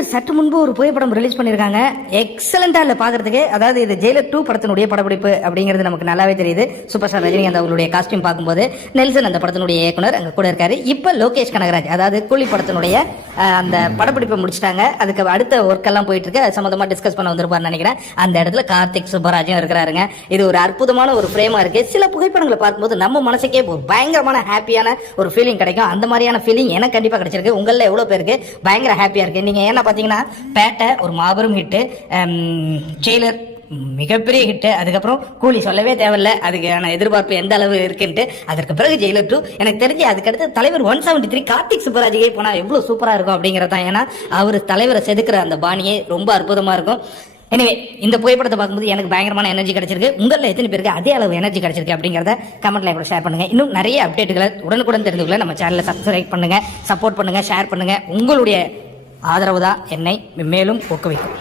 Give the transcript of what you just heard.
அமைச்சர் சற்று முன்பு ஒரு புகைப்படம் ரிலீஸ் பண்ணியிருக்காங்க. எக்ஸலண்டா இல்லை பார்க்கறதுக்கு. அதாவது இது ஜெயிலர் 2 படத்தினுடைய படப்பிடிப்பு அப்படிங்கிறது நமக்கு நல்லாவே தெரியுது. சூப்பர் ஸ்டார் ரஜினிகாந்த் அவர்களுடைய காஸ்டியூம் பார்க்கும்போது நெல்சன் அந்த படத்தினுடைய இயக்குனர் அங்கே கூட இருக்காரு. இப்போ லோகேஷ் கனகராஜ் அதாவது கூலி படத்தினுடைய அந்த படப்பிடிப்பை முடிச்சிட்டாங்க. அதுக்கு அடுத்த ஒர்க் எல்லாம் போயிட்டு இருக்கு. அது சம்பந்தமா டிஸ்கஸ் பண்ண வந்திருப்பாருன்னு நினைக்கிறேன். அந்த இடத்துல கார்த்திக் சுப்பராஜும் இருக்கிறாருங்க. இது ஒரு அற்புதமான ஒரு ஃப்ரேமா இருக்கு. சில புகைப்படங்களை பார்க்கும்போது நம்ம மனசுக்கே ஒரு பயங்கரமான ஹாப்பியான ஒரு ஃபீலிங் கிடைக்கும். அந்த மாதிரியான ஃபீலிங் எனக்கு கண்டிப்பா கிடைச்சிருக்கு. உங்கள எவ்வளவு பேருக்கு பயங்கர ஹாப்பியா இருக்கு? நீங்க என்ன பாத்தீங்கன்னா பேட்டை ஒரு மாபெரும் ஹிட், ஜெயிலர் மிகப்பெரிய ஹிட், அதுக்கப்புறம் கூலி சொல்லவே தேவையில்ல, அதுக்கான எதிர்பார்ப்பு எந்த அளவு இருக்குன்ட்டு. அதற்கு பிறகு ஜெயிலர் 2 எனக்கு தெரிஞ்சு அதுக்கடுத்து தலைவர் 173 கார்த்திக் சுப்பராஜுக்கே போனா எவ்வளவு சூப்பரா இருக்கும் அப்படிங்கறதான். ஏன்னா அவர் தலைவரை செதுக்குற அந்த பாணியே ரொம்ப அற்புதமா இருக்கும். எனவே இந்த புகைப்படத்தை பார்க்கும்போது எனக்கு பயங்கரமான எனர்ஜி கிடைச்சிருக்கு. உங்களில் எத்தனை பேருக்கு அதே அளவு எனர்ஜி கிடைச்சிருக்கு அப்படிங்கிறத கமெண்ட்ல கூட ஷேர் பண்ணுங்க. இன்னும் நிறைய அப்டேட்டுகளை உடனுக்குடன் தெரிஞ்சுக்கல நம்ம சேனலை சப்ஸ்கிரைப் பண்ணுங்க, சப்போர்ட் பண்ணுங்க, ஷேர் பண்ணுங்க. உங்களுடைய ஆதரவு தான் என்னை மேலும் ஊக்குவிக்கும்.